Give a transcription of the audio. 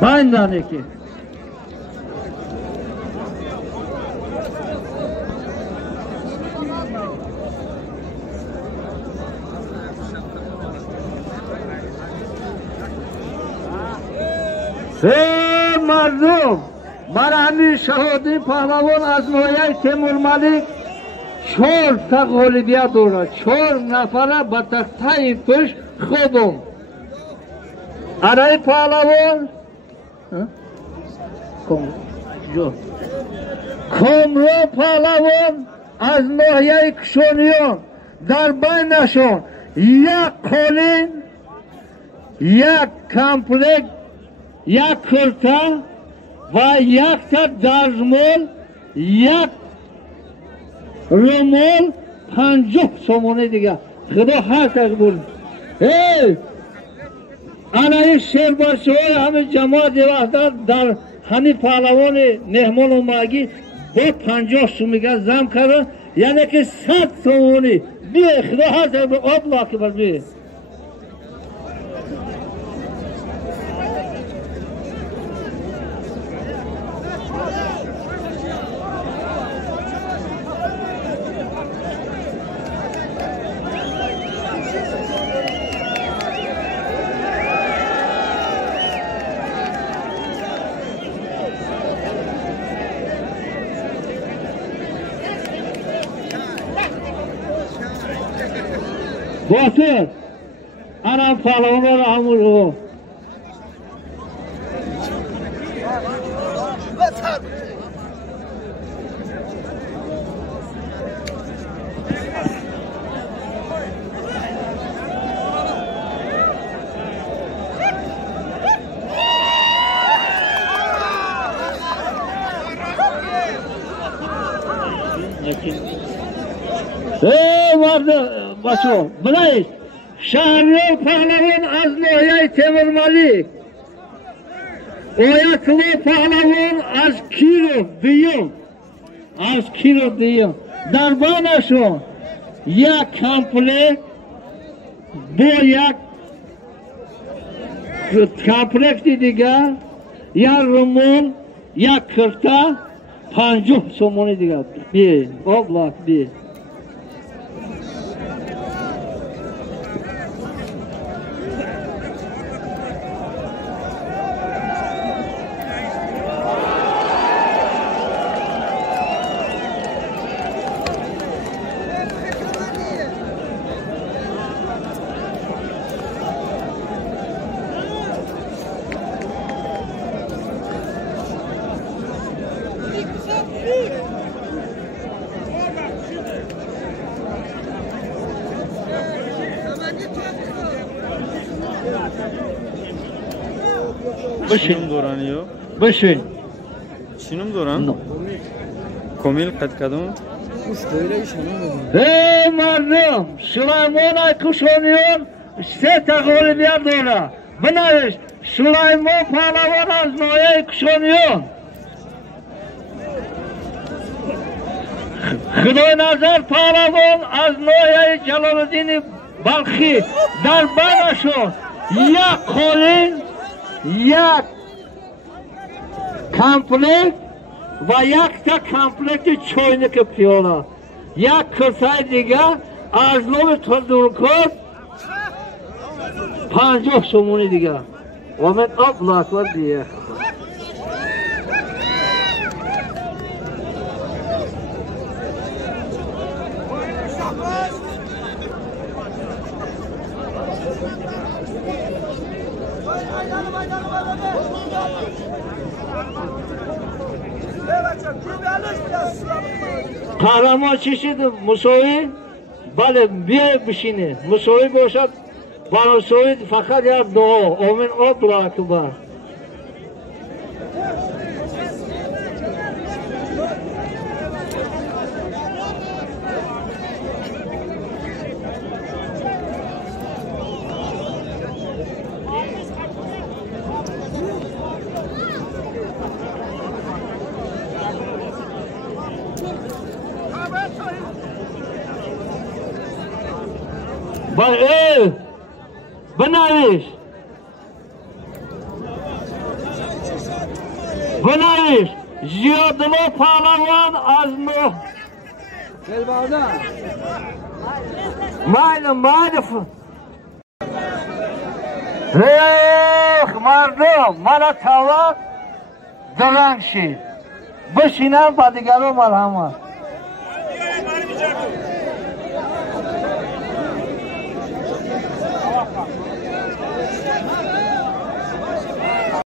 Aynen ki. مردم برای شهادی پهلوان از نوعی تیمور ملیک 4 تا غالبیت داره. 4 نفره به تختای پیش خودم ارای پهلوان کامرو پهلوان از نوعی کشونیان در بینشان یک قالین، یک کمپلکت، یک کرتا و یک تا دزمال، یک رومال 50 سومونه دیگه. خدا هست از بود. آنها شهرباشی های همه جماعت وحدت در همین پهلوان مهمان اومدگی با 50 سومیگه زم کرده، یعنی که 100 سومونی بیه. خدا هست از بود. آب لاکی بر بیه. باطل انا پهلوان را همون رو بچو بلایید شهریار پهلوان از نوعی تیمور ملیک اویتلو پهلوان از کیرو دیم در بانشون یک کمپلکت با یک کمپلکت دیگه یک رومون یک کرتا 50 سومونی دیگه بیه آبلاک بیه Çinum doran yo. بشین Çinum doran. Komil qad kadam. مردم سلیمان کشانیان 3 تا غالبیت داره. بنویس سلیمان پهلوان از نوعی کشانیان خدای نظر پهلوان از نوعی جلال الدین بلخی در بینشون یک قالین، یک کمپلکت و یک تا کمپلکت چوینک پیاله یک کرتای دیگه از نوع تردورکات 50 سومونی دیگه و من ابلاک و دیگه قهرمان چی شد؟ مساوی؟ بله بیای بشینه مساوی باشد با مساوی فقط یک دعا آمین الله اکبر بنویس بنایش زیادلو پهلوان از نو مایل ریخ مردم مرا تاوت درنگ شید بشینم با دیگرو مرحمت